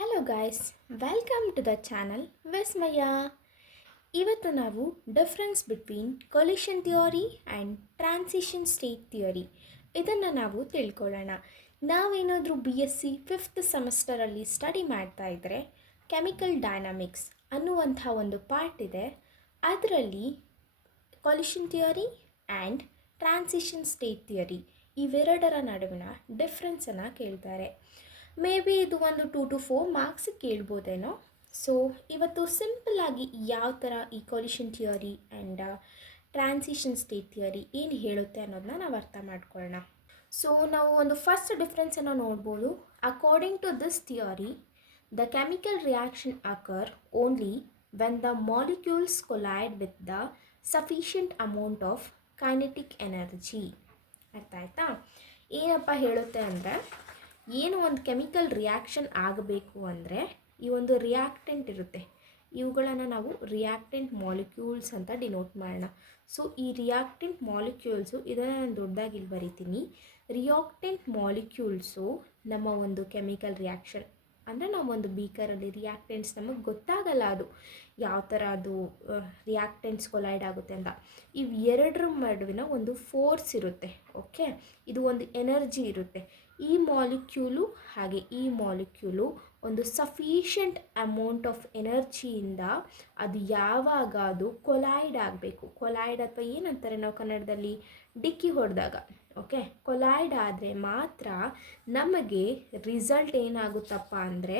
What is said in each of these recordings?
Hello guys, welcome to the channel Vismaya. ಇವತ್ತು ನಾವು difference between collision theory and transition state theory ಇದನ್ನು ನಾವು ತಿಳ್ಕೊಳ್ಳೋಣ. ನಾವೇನಾದರೂ BSc 5th ಸೆಮಿಸ್ಟರಲ್ಲಿ ಸ್ಟಡಿ ಮಾಡ್ತಾ ಇದ್ದರೆ ಕೆಮಿಕಲ್ ಡೈನಾಮಿಕ್ಸ್ ಅನ್ನುವಂಥ ಒಂದು ಪಾರ್ಟ್ ಇದೆ. ಅದರಲ್ಲಿ collision theory and transition state theory ಇವೆರಡರ ನಡುವಿನ ಡಿಫ್ರೆನ್ಸನ್ನು ಕೇಳ್ತಾರೆ. ಮೇ ಬಿ ಇದು ಒಂದು 2 to 4 ಮಾರ್ಕ್ಸ್ ಕೇಳ್ಬೋದೇನೋ. ಸೊ ಇವತ್ತು ಸಿಂಪಲ್ಲಾಗಿ ಯಾವ ಥರ ಈ collision theory and transition state theory ಏನು ಹೇಳುತ್ತೆ ಅನ್ನೋದನ್ನ ನಾವು ಅರ್ಥ ಮಾಡ್ಕೊಳ್ಳೋಣ. ಸೊ ನಾವು ಒಂದು ಫಸ್ಟ್ ಡಿಫ್ರೆನ್ಸನ್ನು ನೋಡ್ಬೋದು. According to this theory, the chemical reaction occur only when the molecules collide with the sufficient amount of kinetic energy. ಅರ್ಥ ಆಯ್ತಾ? ಏನಪ್ಪ ಹೇಳುತ್ತೆ ಅಂದರೆ, ಏನು ಒಂದು ಕೆಮಿಕಲ್ ರಿಯಾಕ್ಷನ್ ಆಗಬೇಕು ಅಂದರೆ ಈ ಒಂದು ರಿಯಾಕ್ಟೆಂಟ್ ಇರುತ್ತೆ, ಇವುಗಳನ್ನು ನಾವು ರಿಯಾಕ್ಟೆಂಟ್ ಮಾಲಿಕ್ಯೂಲ್ಸ್ ಅಂತ ಡಿನೋಟ್ ಮಾಡೋಣ. ಸೊ ಈ ರಿಯಾಕ್ಟೆಂಟ್ ಮಾಲಿಕ್ಯೂಲ್ಸು, ಇದನ್ನು ನಾನು ದೊಡ್ಡದಾಗಿ ಇಲ್ಲಿ ಬರಿತೀನಿ. ರಿಯಾಕ್ಟೆಂಟ್ ಮಾಲಿಕ್ಯೂಲ್ಸು ನಮ್ಮ ಒಂದು ಕೆಮಿಕಲ್ ರಿಯಾಕ್ಷನ್ ಅಂದರೆ ನಾವು ಒಂದು ಬೀಕರಲ್ಲಿ ರಿಯಾಕ್ಟೆಂಟ್ಸ್ ನಮಗೆ ಗೊತ್ತಾಗಲ್ಲ ಅದು ಯಾವ ಥರ ಅದು ರಿಯಾಕ್ಟೆಂಟ್ಸ್ ಕೊಲೈಡ್ ಆಗುತ್ತೆ ಅಂತ. ಇವೆರಡರ ನಡುವಿನ ಒಂದು ಫೋರ್ಸ್ ಇರುತ್ತೆ. ಓಕೆ, ಇದು ಒಂದು ಎನರ್ಜಿ ಇರುತ್ತೆ. ಈ ಮಾಲಿಕ್ಯೂಲು ಹಾಗೆ ಈ ಮಾಲಿಕ್ಯೂಲು ಒಂದು ಸಫಿಷಿಯಂಟ್ ಅಮೌಂಟ್ ಆಫ್ ಎನರ್ಜಿಯಿಂದ ಅದು ಯಾವಾಗ ಅದು ಕೊಲೈಡ್ ಆಗಬೇಕು, ಕೊಲೈಡ್ ಅಥವಾ ಏನಂತಾರೆ ನಾವು ಕನ್ನಡದಲ್ಲಿ ಡಿಕ್ಕಿ ಹೊಡೆದಾಗ, ಓಕೆ, ಕೊಲೈಡ್ ಆದರೆ ಮಾತ್ರ ನಮಗೆ ರಿಸಲ್ಟ್ ಏನಾಗುತ್ತಪ್ಪ ಅಂದರೆ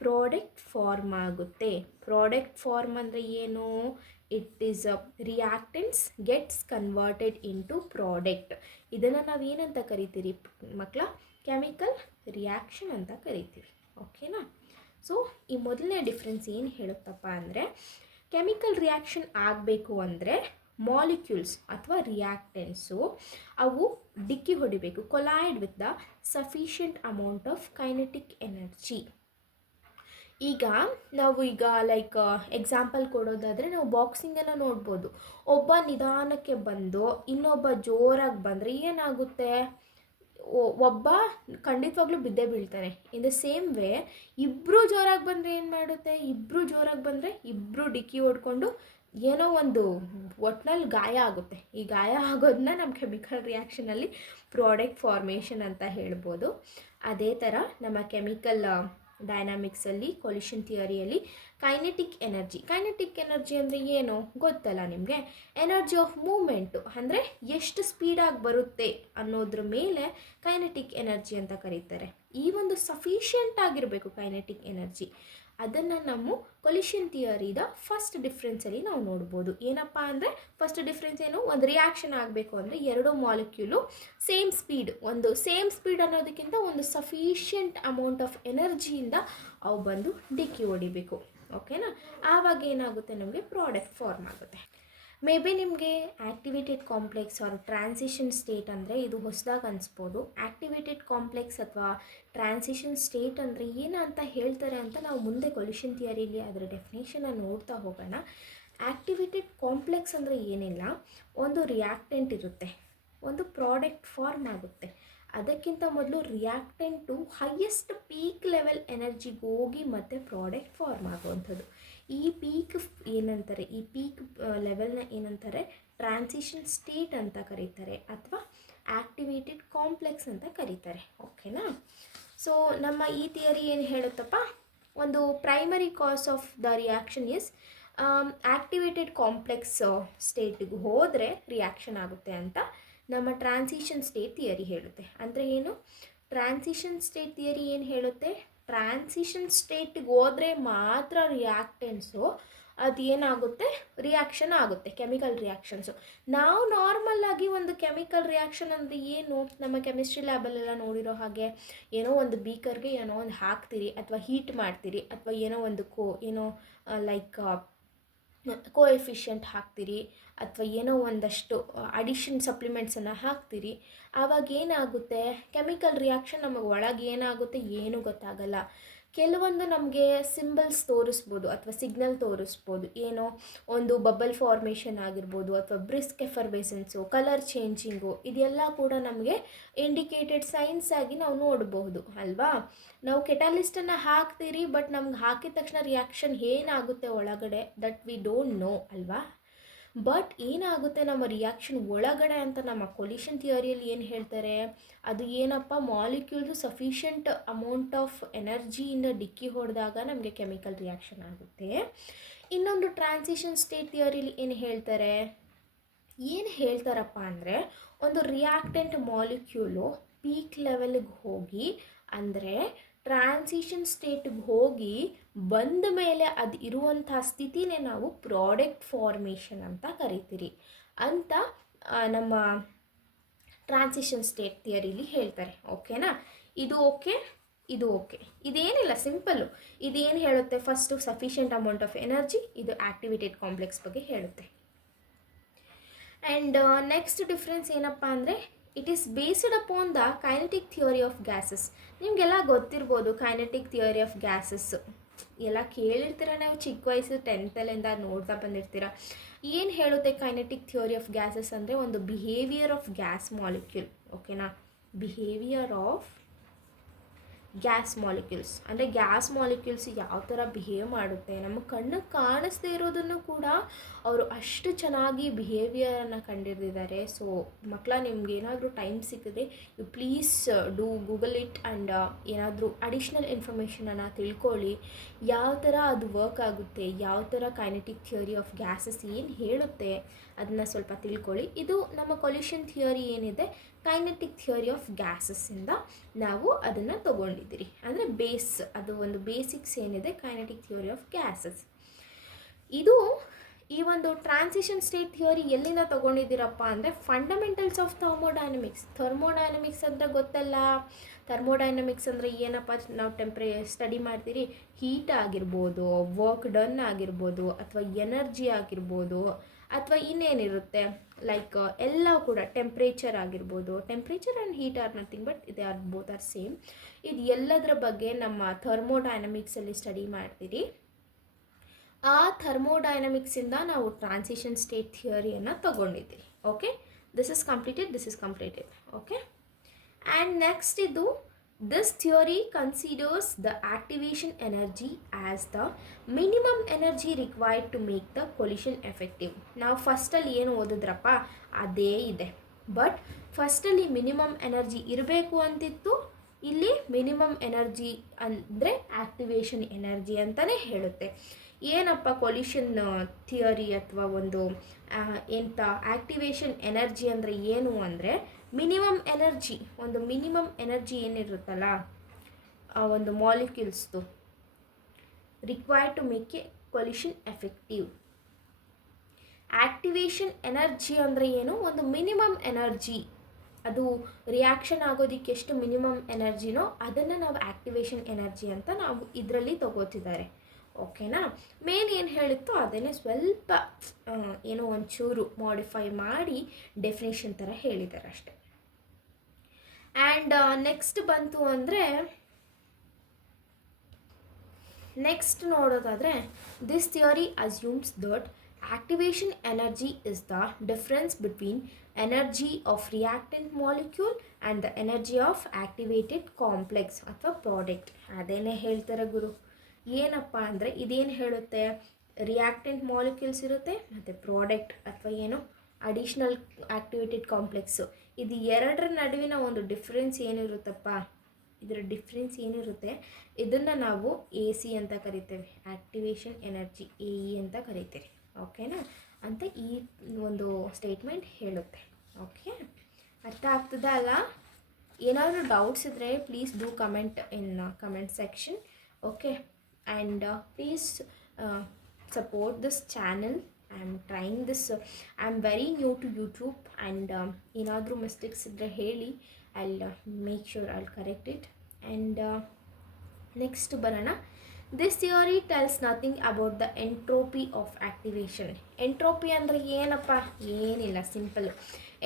ಪ್ರಾಡಕ್ಟ್ ಫಾರ್ಮ್ ಆಗುತ್ತೆ. ಪ್ರಾಡಕ್ಟ್ ಫಾರ್ಮ್ ಅಂದರೆ ಏನು? It is reactants gets converted into product. ಇದನ್ನು ನಾವು ಏನಂತ ಕರಿತೀರಿ ಮಕ್ಕಳ? ಕೆಮಿಕಲ್ ರಿಯಾಕ್ಷನ್ ಅಂತ ಕರಿತೀವಿ. ಓಕೆನಾ? ಸೊ ಈ ಮೊದಲನೇ ಡಿಫ್ರೆನ್ಸ್ ಏನು ಹೇಳುತ್ತಪ್ಪ ಅಂದರೆ, ಕೆಮಿಕಲ್ ರಿಯಾಕ್ಷನ್ ಆಗಬೇಕು ಅಂದರೆ ಮಾಲಿಕ್ಯೂಲ್ಸ್ ಅಥವಾ ರಿಯಾಕ್ಟೆಂಟ್ಸು ಅವು ಡಿಕ್ಕಿ ಹೊಡಿಬೇಕು, collide with the sufficient amount of kinetic energy. ಈಗ ನಾವು ಲೈಕ್ ಎಕ್ಸಾಂಪಲ್ ಕೊಡೋದಾದರೆ, ನಾವು ಬಾಕ್ಸಿಂಗನ್ನು ನೋಡ್ಬೋದು. ಒಬ್ಬ ನಿಧಾನಕ್ಕೆ ಬಂದು ಇನ್ನೊಬ್ಬ ಜೋರಾಗಿ ಬಂದರೆ ಏನಾಗುತ್ತೆ? ಒಬ್ಬ ಖಂಡಿತವಾಗ್ಲೂ ಬಿದ್ದೇ ಬೀಳ್ತಾನೆ. ಇನ್ ದ ಸೇಮ್ ವೇ ಇಬ್ಬರು ಜೋರಾಗಿ ಬಂದರೆ ಏನು ಮಾಡುತ್ತೆ? ಇಬ್ಬರು ಜೋರಾಗಿ ಬಂದರೆ ಇಬ್ಬರು ಡಿಕ್ಕಿ ಹೊಡ್ಕೊಂಡು ಏನೋ ಒಂದು ಒಟ್ಟಿನಲ್ಲಿ ಗಾಯ ಆಗುತ್ತೆ. ಈ ಗಾಯ ಆಗೋದನ್ನ ನಮ್ಮ ಕೆಮಿಕಲ್ ರಿಯಾಕ್ಷನಲ್ಲಿ ಪ್ರಾಡಕ್ಟ್ ಫಾರ್ಮೇಷನ್ ಅಂತ ಹೇಳ್ಬೋದು. ಅದೇ ಥರ ನಮ್ಮ ಕೆಮಿಕಲ್ ಡೈನಾಮಿಕ್ಸಲ್ಲಿ, ಕೊಲಿಷನ್ ಥಿಯರಿಯಲ್ಲಿ ಕೈನೆಟಿಕ್ ಎನರ್ಜಿ ಅಂದರೆ ಏನು ಗೊತ್ತಲ್ಲ ನಿಮಗೆ? ಎನರ್ಜಿ ಆಫ್ ಮೂಮೆಂಟು ಅಂದರೆ ಎಷ್ಟು ಸ್ಪೀಡಾಗಿ ಬರುತ್ತೆ ಅನ್ನೋದ್ರ ಮೇಲೆ ಕೈನೆಟಿಕ್ ಎನರ್ಜಿ ಅಂತ ಕರೀತಾರೆ. ಈ ಒಂದು ಸಫಿಷಿಯೆಂಟ್ ಆಗಿರಬೇಕು ಕೈನೆಟಿಕ್ ಎನರ್ಜಿ. ಅದನ್ನು ನಾವು ಕೊಲಿಷನ್ ಥಿಯರಿದ ಫಸ್ಟ್ ಡಿಫ್ರೆನ್ಸಲ್ಲಿ ನಾವು ನೋಡ್ಬೋದು. ಏನಪ್ಪ ಅಂದರೆ, ಫಸ್ಟ್ ಡಿಫ್ರೆನ್ಸ್ ಏನು? ಒಂದು ರಿಯಾಕ್ಷನ್ ಆಗಬೇಕು ಅಂದರೆ ಎರಡು ಮಾಲಿಕ್ಯೂಲು ಸೇಮ್ ಸ್ಪೀಡ್ ಅನ್ನೋದಕ್ಕಿಂತ ಒಂದು ಸಫಿಷಿಯೆಂಟ್ ಅಮೌಂಟ್ ಆಫ್ ಎನರ್ಜಿಯಿಂದ ಅವು ಬಂದು ಡಿಕ್ಕಿ ಹೊಡಿಬೇಕು. ಓಕೆನಾ? ಆವಾಗ ಏನಾಗುತ್ತೆ? ನಮಗೆ ಪ್ರಾಡಕ್ಟ್ ಫಾರ್ಮ್ ಆಗುತ್ತೆ. ಮೇ ಬಿ ನಿಮಗೆ activated complex R transition state ಅಂದರೆ ಇದು ಹೊಸದಾಗಿ ಅನಿಸ್ಬೋದು. ಆ್ಯಕ್ಟಿವೇಟೆಡ್ ಕಾಂಪ್ಲೆಕ್ಸ್ ಅಥವಾ ಟ್ರಾನ್ಸಿಷನ್ ಸ್ಟೇಟ್ ಅಂದರೆ ಏನು ಅಂತ ಹೇಳ್ತಾರೆ ಅಂತ ನಾವು ಮುಂದೆ ಕೊಲಿಷನ್ ಥಿಯರಿಲಿ ಅದರ ಡೆಫಿನೇಷನ್ನ ನೋಡ್ತಾ ಹೋಗೋಣ. ಆ್ಯಕ್ಟಿವೇಟೆಡ್ ಕಾಂಪ್ಲೆಕ್ಸ್ ಅಂದರೆ ಏನಿಲ್ಲ, ಒಂದು ರಿಯಾಕ್ಟೆಂಟ್ ಇರುತ್ತೆ, ಒಂದು ಪ್ರಾಡಕ್ಟ್ ಫಾರ್ಮ್ ಆಗುತ್ತೆ. ಅದಕ್ಕಿಂತ ಮೊದಲು ರಿಯಾಕ್ಟೆಂಟು ಹೈಯೆಸ್ಟ್ ಪೀಕ್ ಲೆವೆಲ್ ಎನರ್ಜಿಗೆ ಹೋಗಿ ಮತ್ತೆ ಪ್ರಾಡಕ್ಟ್ ಫಾರ್ಮ್ ಆಗುವಂಥದ್ದು. ಈ ಪೀಕ್ ಏನಂತಾರೆ? ಈ ಪೀಕ್ ಲೆವೆಲ್ನ ಏನಂತಾರೆ? ಟ್ರಾನ್ಸಿಷನ್ ಸ್ಟೇಟ್ ಅಂತ ಕರೀತಾರೆ ಅಥವಾ ಆ್ಯಕ್ಟಿವೇಟೆಡ್ ಕಾಂಪ್ಲೆಕ್ಸ್ ಅಂತ ಕರೀತಾರೆ. ಓಕೆನಾ? ಸೊ ನಮ್ಮ ಈ ಥಿಯರಿ ಏನು ಹೇಳುತ್ತಪ್ಪ, ಒಂದು primary cause of the reaction is activated complex ಸ್ಟೇಟಿಗೆ ಹೋದರೆ ರಿಯಾಕ್ಷನ್ ಆಗುತ್ತೆ ಅಂತ ನಮ್ಮ ಟ್ರಾನ್ಸಿಷನ್ ಸ್ಟೇಟ್ ಥಿಯರಿ ಹೇಳುತ್ತೆ. ಅಂದರೆ ಏನು? ಟ್ರಾನ್ಸಿಷನ್ ಸ್ಟೇಟ್ ಥಿಯರಿ ಏನು ಹೇಳುತ್ತೆ? ಟ್ರಾನ್ಸಿಷನ್ ಸ್ಟೇಟಿಗೆ ಹೋದರೆ ಮಾತ್ರ ರಿಯಾಕ್ಟೆಂಟ್ಸು ಅದೇನಾಗುತ್ತೆ? ರಿಯಾಕ್ಷನ್ ಆಗುತ್ತೆ, ಕೆಮಿಕಲ್ ರಿಯಾಕ್ಷನ್ಸು. ನಾವು ನಾರ್ಮಲ್ಲಾಗಿ ಒಂದು ಕೆಮಿಕಲ್ ರಿಯಾಕ್ಷನ್ ಅಂದರೆ ಏನು? ನಮ್ಮ ಕೆಮಿಸ್ಟ್ರಿ ಲ್ಯಾಬಲ್ಲೆಲ್ಲ ನೋಡಿರೋ ಹಾಗೆ ಏನೋ ಒಂದು ಬೀಕರ್ಗೆ ಏನೋ ಒಂದು ಹಾಕ್ತೀರಿ ಅಥವಾ ಹೀಟ್ ಮಾಡ್ತೀರಿ ಅಥವಾ ಏನೋ ಒಂದು ಲೈಕ್ ಕೋಎಫಿಷಿಯಂಟ್ ಹಾಕ್ತೀರಿ ಅಥವಾ ಏನೋ ಒಂದಷ್ಟು ಅಡಿಷನ್ ಸಪ್ಲಿಮೆಂಟ್ಸನ್ನು ಹಾಕ್ತೀರಿ. ಆವಾಗ ಏನಾಗುತ್ತೆ? ಕೆಮಿಕಲ್ ರಿಯಾಕ್ಷನ್ ನಮಗೆ ಒಳಗೆ ಏನಾಗುತ್ತೆ? ಏನೂ ಗೊತ್ತಾಗಲ್ಲ. ಕೆಲವೊಂದು ನಮಗೆ ಸಿಂಬಲ್ಸ್ ತೋರಿಸ್ಬೋದು ಅಥವಾ ಸಿಗ್ನಲ್ ತೋರಿಸ್ಬೋದು. ಏನೋ ಒಂದು ಬಬಲ್ ಫಾರ್ಮೇಷನ್ ಆಗಿರ್ಬೋದು ಅಥವಾ ಬ್ರಿಸ್ಕ್ ಎಫರ್ಬೇಸೆನ್ಸು, ಕಲರ್ ಚೇಂಜಿಂಗು, ಇದೆಲ್ಲ ಕೂಡ ನಮಗೆ ಇಂಡಿಕೇಟೆಡ್ ಸೈನ್ಸ್ ಆಗಿ ನಾವು ನೋಡಬಹುದು ಅಲ್ವಾ. ನಾವು ಕೆಟಾಲಿಸ್ಟನ್ನು ಹಾಕ್ತೀರಿ, ಬಟ್ ನಮ್ಗೆ ಹಾಕಿದ ತಕ್ಷಣ ರಿಯಾಕ್ಷನ್ ಏನಾಗುತ್ತೆ ಒಳಗಡೆ ದಟ್ ವಿ ಡೋಂಟ್ ನೋ ಅಲ್ವಾ. ಬಟ್ ಏನಾಗುತ್ತೆ ನಮ್ಮ ರಿಯಾಕ್ಷನ್ ಒಳಗಡೆ ಅಂತ ನಮ್ಮ ಕೊಲಿಷನ್ ಥಿಯರಿಯಲ್ಲಿ ಏನು ಹೇಳ್ತಾರೆ, ಅದು ಏನಪ್ಪ, ಮಾಲಿಕ್ಯೂಲ್ಸು ಸಫಿಷಿಯಂಟ್ ಅಮೌಂಟ್ ಆಫ್ ಎನರ್ಜಿಯಿಂದ ಡಿಕ್ಕಿ ಹೊಡೆದಾಗ ನಮಗೆ ಕೆಮಿಕಲ್ ರಿಯಾಕ್ಷನ್ ಆಗುತ್ತೆ. ಇನ್ನೊಂದು ಟ್ರಾನ್ಸಿಷನ್ ಸ್ಟೇಟ್ ಥಿಯರಿಲಿ ಏನು ಹೇಳ್ತಾರಪ್ಪ ಅಂದರೆ, ಒಂದು ರಿಯಾಕ್ಟೆಂಟ್ ಮಾಲಿಕ್ಯೂಲು ಪೀಕ್ ಲೆವೆಲ್ಗೆ ಹೋಗಿ, ಅಂದರೆ ಟ್ರಾನ್ಸಿಷನ್ ಸ್ಟೇಟ್ಗೆ ಹೋಗಿ ಬಂದ ಮೇಲೆ ಅದು ಇರುವಂಥ ಸ್ಥಿತಿನೇ ನಾವು ಪ್ರಾಡಕ್ಟ್ ಫಾರ್ಮೇಷನ್ ಅಂತ ಕರಿತೀರಿ ಅಂತ ನಮ್ಮ ಟ್ರಾನ್ಸಿಷನ್ ಸ್ಟೇಟ್ ಥಿಯರಿಲಿ ಹೇಳ್ತಾರೆ. ಓಕೆನಾ, ಇದು ಓಕೆ, ಇದು ಓಕೆ, ಇದೇನಿಲ್ಲ, ಸಿಂಪಲ್ಲು. ಇದೇನು ಹೇಳುತ್ತೆ, first sufficient amount of energy, ಇದು ಆಕ್ಟಿವೇಟೆಡ್ ಕಾಂಪ್ಲೆಕ್ಸ್ ಬಗ್ಗೆ ಹೇಳುತ್ತೆ. ಆ್ಯಂಡ್ ನೆಕ್ಸ್ಟ್ ಡಿಫ್ರೆನ್ಸ್ ಏನಪ್ಪ ಅಂದರೆ, it is based upon the kinetic theory of gases. ನಿಮಗೆಲ್ಲ ಗೊತ್ತಿರ್ಬೋದು ಕೈನೆಟಿಕ್ ಥಿಯರಿ ಆಫ್ ಗ್ಯಾಸಸ್, ಎಲ್ಲ ಕೇಳಿರ್ತೀರ ನಾವು ಚಿಕ್ಕ ವಯಸ್ಸು 10th ನೋಡ್ತಾ ಬಂದಿರ್ತೀರ. ಏನು ಹೇಳುತ್ತೆ ಕೈನೆಟಿಕ್ ಥಿಯರಿ ಆಫ್ ಗ್ಯಾಸಸ್ ಅಂದರೆ, ಒಂದು ಬಿಹೇವಿಯರ್ ಆಫ್ ಗ್ಯಾಸ್ ಮಾಲಿಕ್ಯೂಲ್. ಓಕೆನಾ, ಬಿಹೇವಿಯರ್ ಆಫ್ ಗ್ಯಾಸ್ ಮಾಲಿಕ್ಯೂಲ್ಸ್ ಅಂದರೆ ಗ್ಯಾಸ್ ಮಾಲಿಕ್ಯೂಲ್ಸ್ ಯಾವ ಥರ ಬಿಹೇವ್ ಮಾಡುತ್ತೆ, ನಮ್ಮ ಕಣ್ಣಿಗೆ ಕಾಣಿಸ್ದೇ ಇರೋದನ್ನು ಕೂಡ ಅವರು ಅಷ್ಟು ಚೆನ್ನಾಗಿ ಬಿಹೇವಿಯರನ್ನು ಕಂಡಿಡಿದ್ದಾರೆ. ಸೊ ಮಕ್ಕಳ, ನಿಮ್ಗೆ ಏನಾದರೂ ಟೈಮ್ ಸಿಕ್ಕಿದೆ, you please do Google it and ಏನಾದರೂ ಅಡಿಷ್ನಲ್ ಇನ್ಫಾರ್ಮೇಷನನ್ನು ತಿಳ್ಕೊಳ್ಳಿ, ಯಾವ ಥರ ಅದು ವರ್ಕ್ ಆಗುತ್ತೆ, ಯಾವ ಥರ ಕೈನೆಟಿಕ್ ಥಿಯರಿ ಆಫ್ ಗ್ಯಾಸಸ್ ಏನು ಹೇಳುತ್ತೆ ಅದನ್ನು ಸ್ವಲ್ಪ ತಿಳ್ಕೊಳ್ಳಿ. ಇದು ನಮ್ಮ ಕೊಲ್ಯೂಷನ್ ಥಿಯರಿ ಏನಿದೆ, ಕೈನೆಟಿಕ್ ಥಿಯರಿ ಆಫ್ ಗ್ಯಾಸಸ್ಸಿಂದ ನಾವು ಅದನ್ನು ತೊಗೊಂಡಿದ್ದೀರಿ. ಅಂದರೆ ಅದು ಒಂದು ಬೇಸಿಕ್ಸ್ ಏನಿದೆ ಕೈನೆಟಿಕ್ ಥಿಯರಿ ಆಫ್ ಗ್ಯಾಸಸ್. ಇದು ಈ ಒಂದು ಟ್ರಾನ್ಸಿಷನ್ ಸ್ಟೇಟ್ ಥಿಯರಿ ಎಲ್ಲಿಂದ ತೊಗೊಂಡಿದ್ದೀರಪ್ಪ ಅಂದರೆ, ಫಂಡಮೆಂಟಲ್ಸ್ ಆಫ್ ಥರ್ಮೋಡೈನಮಿಕ್ಸ್ ಅಂದರೆ ಗೊತ್ತಲ್ಲ. ಥರ್ಮೋಡೈನಮಿಕ್ಸ್ ಅಂದರೆ ಏನಪ್ಪ, ನಾವು ಸ್ಟಡಿ ಮಾಡ್ತೀರಿ, ಹೀಟ್ ಆಗಿರ್ಬೋದು, ವರ್ಕ್ ಡನ್ ಆಗಿರ್ಬೋದು, ಅಥವಾ ಎನರ್ಜಿ ಆಗಿರ್ಬೋದು, ಅಥವಾ ಇನ್ನೇನಿರುತ್ತೆ ಲೈಕ್ ಎಲ್ಲ ಕೂಡ ಟೆಂಪ್ರೇಚರ್ ಆಗಿರ್ಬೋದು. Temperature and heat are nothing but they are both are same. ಇದು ಎಲ್ಲದರ ಬಗ್ಗೆ ನಮ್ಮ ಥರ್ಮೋಡೈನಮಿಕ್ಸಲ್ಲಿ ಸ್ಟಡಿ ಮಾಡ್ತೀರಿ. ಆ ಥರ್ಮೋಡೈನಮಿಕ್ಸಿಂದ ನಾವು ಟ್ರಾನ್ಸಿಷನ್ ಸ್ಟೇಟ್ ಥಿಯರಿಯನ್ನು ತಗೊಂಡಿದ್ದೀರಿ. Okay, this is completed. Okay, and next ಇದು, this theory considers the activation energy as the minimum energy required to make the collision effective. ನಾವು ಫಸ್ಟಲ್ಲಿ ಏನು ಓದಿದ್ರಪ್ಪ ಅದೇ ಇದೆ, ಬಟ್ ಫಸ್ಟಲ್ಲಿ ಮಿನಿಮಮ್ ಎನರ್ಜಿ ಇರಬೇಕು ಅಂತಿತ್ತು, ಇಲ್ಲಿ ಮಿನಿಮಮ್ ಎನರ್ಜಿ ಅಂದರೆ ಆಕ್ಟಿವೇಶನ್ ಎನರ್ಜಿ ಅಂತಲೇ ಹೇಳುತ್ತೆ. ಏನಪ್ಪ ಕೊಲ್ಯೂಷನ್ ಥಿಯರಿ ಅಥವಾ ಒಂದು ಆಕ್ಟಿವೇಶನ್ ಎನರ್ಜಿ ಅಂದರೆ ಏನು ಅಂದರೆ, ಮಿನಿಮಮ್ ಎನರ್ಜಿ ಏನಿರುತ್ತಲ್ಲ ಆ ಒಂದು ಮಾಲಿಕ್ಯೂಲ್ಸ್ದು required to make a collision effective. Activation energy ಅಂದರೆ ಏನು, ಒಂದು ಮಿನಿಮಮ್ ಎನರ್ಜಿ, ಅದು ರಿಯಾಕ್ಷನ್ ಆಗೋದಕ್ಕೆ ಎಷ್ಟು ಮಿನಿಮಮ್ ಎನರ್ಜಿನೋ ಅದನ್ನು ನಾವು ಆಕ್ಟಿವೇಶನ್ ಎನರ್ಜಿ ಅಂತ ನಾವು ಇದರಲ್ಲಿ ತಗೋತಿದ್ದಾರೆ. ಓಕೆನಾ, ಮೇನ್ ಏನು ಹೇಳಿತ್ತು ಅದನ್ನೇ ಸ್ವಲ್ಪ ಏನೋ ಒಂಚೂರು ಮಾಡಿಫೈ ಮಾಡಿ ಡೆಫಿನೇಷನ್ ಥರ ಹೇಳಿದ್ದಾರೆ ಅಷ್ಟೆ. ಆ್ಯಂಡ್ ನೆಕ್ಸ್ಟ್ ಬಂತು ಅಂದರೆ, ನೆಕ್ಸ್ಟ್ ನೋಡೋದಾದರೆ, this theory assumes that activation energy is the difference between energy of reactant molecule and the energy of activated complex ಅಥವಾ ಪ್ರಾಡಕ್ಟ್. ಅದೇನೇ ಹೇಳ್ತಾರೆ ಗುರು, ಏನಪ್ಪ ಅಂದರೆ ಇದೇನು ಹೇಳುತ್ತೆ, ರಿಯಾಕ್ಟೆಂಟ್ ಮಾಲಿಕ್ಯೂಲ್ಸ್ ಇರುತ್ತೆ ಮತ್ತು ಪ್ರಾಡಕ್ಟ್ ಅಥವಾ ಏನು ಅಡಿಷ್ನಲ್ ಆಕ್ಟಿವೇಟೆಡ್ ಕಾಂಪ್ಲೆಕ್ಸು, ಇದು ಎರಡರ ನಡುವಿನ ಒಂದು ಡಿಫ್ರೆನ್ಸ್ ಏನಿರುತ್ತಪ್ಪ, ಇದರ ಡಿಫ್ರೆನ್ಸ್ ಏನಿರುತ್ತೆ ಇದನ್ನು ನಾವು AC ಅಂತ ಕರಿತೇವೆ, ಆಕ್ಟಿವೇಶನ್ ಎನರ್ಜಿ AE ಅಂತ ಕರಿತೇವೆ. ಓಕೆನಾ ಅಂತ ಈ ಒಂದು ಸ್ಟೇಟ್ಮೆಂಟ್ ಹೇಳುತ್ತೆ. ಓಕೆ, ಅರ್ಥ ಆಗ್ತದ ಅಲ್ಲ? ಏನಾದರೂ ಡೌಟ್ಸ್ ಇದ್ದರೆ please do comment in comment section. Okay, and please support this channel. I am trying this. I am very new to YouTube and ಏನಾದರೂ ಮಿಸ್ಟೇಕ್ಸ್ ಇದ್ದರೆ ಹೇಳಿ, I'll make sure I'll correct it. And next ಬರೋಣ. This theory tells nothing about the entropy of activation. Entropy ಅಂದರೆ ಏನಪ್ಪ, ಏನಿಲ್ಲ, simple.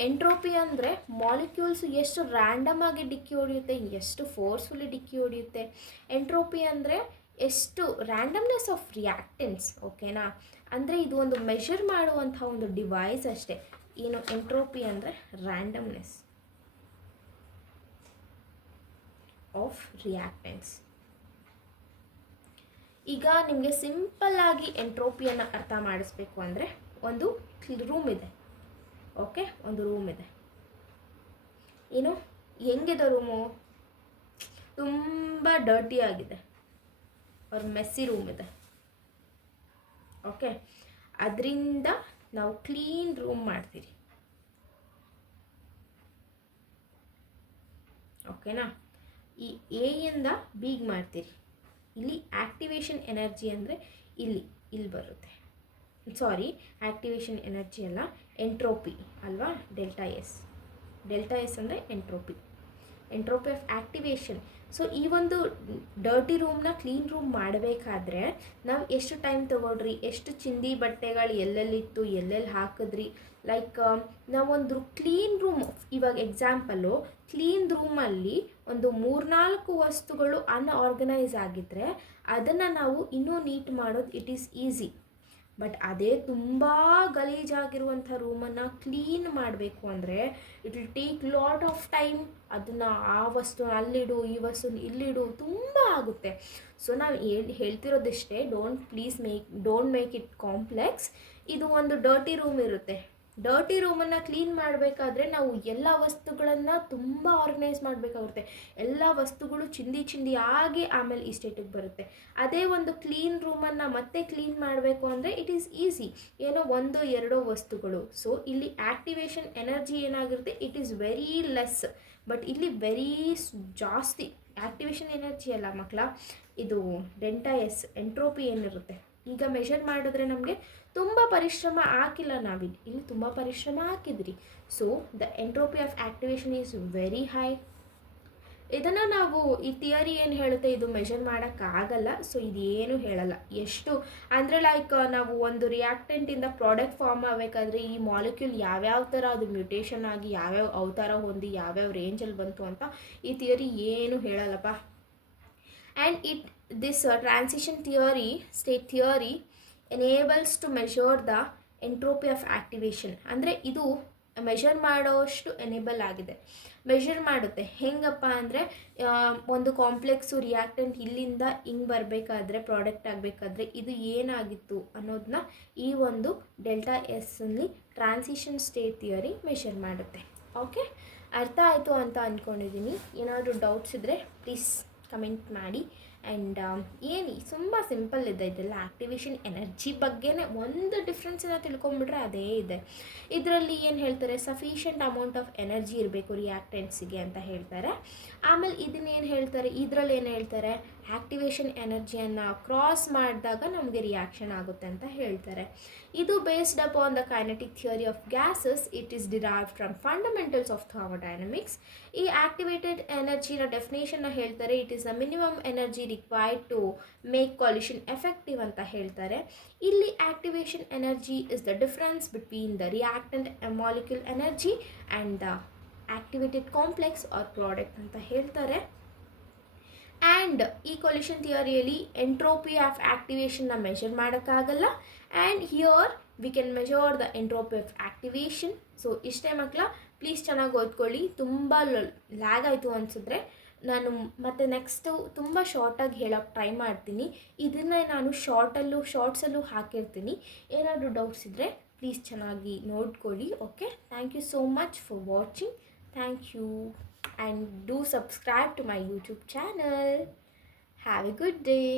Entropy ಅಂದರೆ molecules ಎಷ್ಟು random ಆಗಿ ಡಿಕ್ಕಿ ಹೊಡೆಯುತ್ತೆ, ಎಷ್ಟು ಫೋರ್ಸ್ಫುಲಿ ಡಿಕ್ಕಿ ಹೊಡೆಯುತ್ತೆ. ಎಂಟ್ರೋಪಿ ಅಂದರೆ ಎಷ್ಟು ರ್ಯಾಂಡಮ್ನೆಸ್ ಆಫ್ ರಿಯಾಕ್ಟೆನ್ಸ್. ಓಕೆನಾ, ಅಂದರೆ ಇದು ಒಂದು ಮೆಷರ್ ಮಾಡುವಂಥ ಒಂದು ಡಿವೈಸ್ ಅಷ್ಟೇ. ಏನು ಎಂಟ್ರೋಪಿ ಅಂದರೆ ರ್ಯಾಂಡಮ್ನೆಸ್ ಆಫ್ ರಿಯಾಕ್ಟೆನ್ಸ್. ಈಗ ನಿಮಗೆ ಸಿಂಪಲ್ಲಾಗಿ ಎಂಟ್ರೋಪಿಯನ್ನು ಅರ್ಥ ಮಾಡಿಸ್ಬೇಕು ಅಂದರೆ ಒಂದು ರೂಮ್ ಇದೆ. ಓಕೆ, ಒಂದು ರೂಮ್ ಇದೆ. ಏನು ಹೆಂಗಿದೆ ರೂಮು? ತುಂಬ ಡರ್ಟಿ ಆಗಿದೆ, ಅವ್ರ ಮೆಸ್ಸಿ ರೂಮ್ ಇದೆ. ಓಕೆ, ಅದರಿಂದ ನಾವು ಕ್ಲೀನ್ ರೂಮ್ ಮಾಡ್ತೀರಿ. ಓಕೆನಾ, ಈ ಎಯಿಂದ ಬಿಗ್ ಮಾಡ್ತೀರಿ. ಇಲ್ಲಿ ಆ್ಯಕ್ಟಿವೇಶನ್ ಎನರ್ಜಿ ಅಂದರೆ ಇಲ್ಲಿ ಬರುತ್ತೆ. ಸಾರಿ, ಆ್ಯಕ್ಟಿವೇಶನ್ ಎನರ್ಜಿ ಅಲ್ಲ, ಎಂಟ್ರೋಪಿ ಅಲ್ವಾ, ಡೆಲ್ಟಾ ಎಸ್ ಅಂದರೆ ಎಂಟ್ರೋಪಿ ಆಫ್ ಆ್ಯಕ್ಟಿವೇಶನ್. ಸೊ ಈ ಒಂದು ಡರ್ಟಿ ರೂಮ್ನ ಕ್ಲೀನ್ ರೂಮ್ ಮಾಡಬೇಕಾದ್ರೆ ನಾವು ಎಷ್ಟು ಟೈಮ್ ತೊಗೊಳ್ರಿ, ಎಷ್ಟು ಚಿಂದಿ ಬಟ್ಟೆಗಳು ಎಲ್ಲೆಲ್ಲಿತ್ತು, ಎಲ್ಲೆಲ್ಲಿ ಹಾಕಿದ್ರಿ. ಲೈಕ್ ನಾವೊಂದು ಕ್ಲೀನ್ ರೂಮ್, ಇವಾಗ ಎಕ್ಸಾಂಪಲು ಕ್ಲೀನ್ ರೂಮಲ್ಲಿ ಒಂದು 3-4 ವಸ್ತುಗಳು ಅನ್ಆರ್ಗನೈಸ್ ಆಗಿದ್ದರೆ ಅದನ್ನು ನಾವು ಇನ್ನೂ ನೀಟ್ ಮಾಡೋದು ಇಟ್ ಈಸ್ ಈಸಿ. ಬಟ್ ಅದೇ ತುಂಬ ಗಲೀಜಾಗಿರುವಂಥ ರೂಮನ್ನು ಕ್ಲೀನ್ ಮಾಡಬೇಕು ಅಂದರೆ it will take lot of time. ಅದನ್ನು ಆ ವಸ್ತು ಅಲ್ಲಿಡು, ಈ ವಸ್ತು ಇಲ್ಲಿಡು, ತುಂಬ ಆಗುತ್ತೆ. ಸೊ ನಾವು ಹೇಳ್ತಿರೋದಿಷ್ಟೇ, ಡೋಂಟ್ ಮೇಕ್ ಇಟ್ ಕಾಂಪ್ಲೆಕ್ಸ್. ಇದು ಒಂದು ಡರ್ಟಿ ರೂಮ್ ಇರುತ್ತೆ. ಡರ್ಟಿ ರೂಮನ್ನು ಕ್ಲೀನ್ ಮಾಡಬೇಕಾದ್ರೆ ನಾವು ಎಲ್ಲ ವಸ್ತುಗಳನ್ನು ತುಂಬ ಆರ್ಗನೈಸ್ ಮಾಡಬೇಕಾಗುತ್ತೆ. ಎಲ್ಲ ವಸ್ತುಗಳು ಚಿಂದಿ ಆಗಿ ಆಮೇಲೆ ಈ ಸ್ಟೇಟಿಗೆ ಬರುತ್ತೆ. ಅದೇ ಒಂದು ಕ್ಲೀನ್ ರೂಮನ್ನು ಮತ್ತೆ ಕ್ಲೀನ್ ಮಾಡಬೇಕು ಅಂದರೆ ಇಟ್ ಈಸ್ ಈಸಿ, ಏನೋ 1-2 ವಸ್ತುಗಳು. ಸೊ ಇಲ್ಲಿ ಆ್ಯಕ್ಟಿವೇಶನ್ ಎನರ್ಜಿ ಏನಾಗಿರುತ್ತೆ, it is very less. But ಇಲ್ಲಿ ವೆರಿ ಜಾಸ್ತಿ ಆ್ಯಕ್ಟಿವೇಶನ್ ಎನರ್ಜಿ ಅಲ್ಲ ಮಕ್ಕಳ, ಇದು ಡೆಲ್ಟಾ ಎಸ್ ಎಂಟ್ರೋಪಿ ಏನಿರುತ್ತೆ. ಈಗ ಮೆಷರ್ ಮಾಡಿದ್ರೆ ನಮಗೆ ತುಂಬ ಪರಿಶ್ರಮ ಹಾಕಿಲ್ಲ, ಇಲ್ಲಿ ತುಂಬ ಪರಿಶ್ರಮ ಹಾಕಿದ್ರಿ. So the entropy of activation is very high. ಇದನ್ನು ನಾವು ಈ ಥಿಯರಿ ಏನು ಹೇಳುತ್ತೆ, ಇದು ಮೆಷರ್ ಮಾಡೋಕ್ಕಾಗಲ್ಲ. ಸೊ ಇದೇನು ಹೇಳಲ್ಲ. ಎಷ್ಟು ಅಂದರೆ ಲೈಕ್ ನಾವು ಒಂದು ರಿಯಾಕ್ಟೆಂಟಿಂದ ಪ್ರಾಡಕ್ಟ್ ಫಾರ್ಮ್ ಆಗಬೇಕಾದ್ರೆ ಈ ಮಾಲಿಕ್ಯೂಲ್ ಯಾವ್ಯಾವ ಥರ ಅದು ಮ್ಯೂಟೇಷನ್ ಆಗಿ ಯಾವ್ಯಾವ ಅವತಾರ ಹೊಂದಿ ಯಾವ್ಯಾವ ರೇಂಜಲ್ಲಿ ಬಂತು ಅಂತ ಈ ಥಿಯರಿ ಏನು ಹೇಳಲ್ಲಪ್ಪ. And this transition theory, state theory enables to measure the entropy of activation. ಅಂದರೆ ಇದು ಮೆಷರ್ ಮಾಡೋಷ್ಟು ಎನೇಬಲ್ ಆಗಿದೆ, ಮೆಷರ್ ಮಾಡುತ್ತೆ. ಹೆಂಗಪ್ಪ ಅಂದರೆ ಒಂದು ಕಾಂಪ್ಲೆಕ್ಸು ರಿಯಾಕ್ಟೆಂಟ್ ಇಲ್ಲಿಂದ ಹಿಂಗೆ ಬರಬೇಕಾದ್ರೆ, ಪ್ರಾಡಕ್ಟ್ ಆಗಬೇಕಾದ್ರೆ ಇದು ಏನಾಗಿತ್ತು ಅನ್ನೋದನ್ನ ಈ ಒಂದು ಡೆಲ್ಟಾ ಎಸ್ಸಲ್ಲಿ ಟ್ರಾನ್ಸಿಷನ್ ಸ್ಟೇಟ್ ಥಿಯರಿ ಮೆಷರ್ ಮಾಡುತ್ತೆ. ಓಕೆ, ಅರ್ಥ ಆಯಿತು ಅಂತ ಅಂದ್ಕೊಂಡಿದ್ದೀನಿ. ಏನಾದರೂ ಡೌಟ್ಸ್ ಇದ್ದರೆ ಪ್ಲೀಸ್ ಕಮೆಂಟ್ ಮಾಡಿ. ಆ್ಯಂಡ್ ಏನು ತುಂಬ ಸಿಂಪಲ್ ಇದೆ ಇದೆಲ್ಲ. ಆ್ಯಕ್ಟಿವೇಶನ್ ಎನರ್ಜಿ ಬಗ್ಗೆನೇ ಒಂದು ಡಿಫ್ರೆನ್ಸನ್ನು ತಿಳ್ಕೊಂಬಿಟ್ರೆ ಅದೇ ಇದೆ. ಇದರಲ್ಲಿ ಏನು ಹೇಳ್ತಾರೆ, ಸಫಿಷಿಯೆಂಟ್ ಅಮೌಂಟ್ ಆಫ್ ಎನರ್ಜಿ ಇರಬೇಕು ರಿಯಾಕ್ಟೆಂಟ್ಸಿಗೆ ಅಂತ ಹೇಳ್ತಾರೆ. ಆಮೇಲೆ ಇದನ್ನೇನು ಹೇಳ್ತಾರೆ, ಇದರಲ್ಲಿ ಏನು ಹೇಳ್ತಾರೆ, ಆ್ಯಕ್ಟಿವೇಶನ್ ಎನರ್ಜಿಯನ್ನು ಕ್ರಾಸ್ ಮಾಡಿದಾಗ ನಮಗೆ ರಿಯಾಕ್ಷನ್ ಆಗುತ್ತೆ ಅಂತ ಹೇಳ್ತಾರೆ. ಇದು based upon the kinetic theory of gases. It is derived from fundamentals of thermodynamics. ಈ ಆ್ಯಕ್ಟಿವೇಟೆಡ್ ಎನರ್ಜಿನ ಡೆಫಿನೇಷನ್ನ ಹೇಳ್ತಾರೆ, it is the minimum energy required to make collision effective ಅಂತ ಹೇಳ್ತಾರೆ. ಇಲ್ಲಿ activation energy is the difference between the reactant molecule energy and the activated complex or product ಅಂತ ಹೇಳ್ತಾರೆ. And ಈ ಕೊಲ್ಯೂಷನ್ ಥಿಯರಿಯಲ್ಲಿ ಎಂಟ್ರೋಪಿ ಆಫ್ ಆ್ಯಕ್ಟಿವೇಶನ್ನ ಮೆಷರ್ ಮಾಡೋಕ್ಕಾಗಲ್ಲ. And here we can measure the entropy of activation. So ಇಷ್ಟೇ ಮಕ್ಕಳ, please ಚೆನ್ನಾಗಿ ಓದ್ಕೊಳ್ಳಿ. ತುಂಬ ಲ್ಯಾಗ್ ಆಯಿತು ಅನಿಸಿದ್ರೆ ನಾನು ಮತ್ತೆ ನೆಕ್ಸ್ಟು ತುಂಬ ಶಾರ್ಟಾಗಿ ಹೇಳೋಕ್ಕೆ ಟ್ರೈ ಮಾಡ್ತೀನಿ. ಇದನ್ನು ನಾನು ಶಾರ್ಟ್ಸಲ್ಲೂ ಹಾಕಿರ್ತೀನಿ. ಏನಾದರೂ ಡೌಟ್ಸ್ ಇದ್ದರೆ ಪ್ಲೀಸ್ ಚೆನ್ನಾಗಿ ನೋಡ್ಕೊಳ್ಳಿ. Okay, thank you so much for watching. Thank you. And do subscribe to my YouTube channel. Have a good day.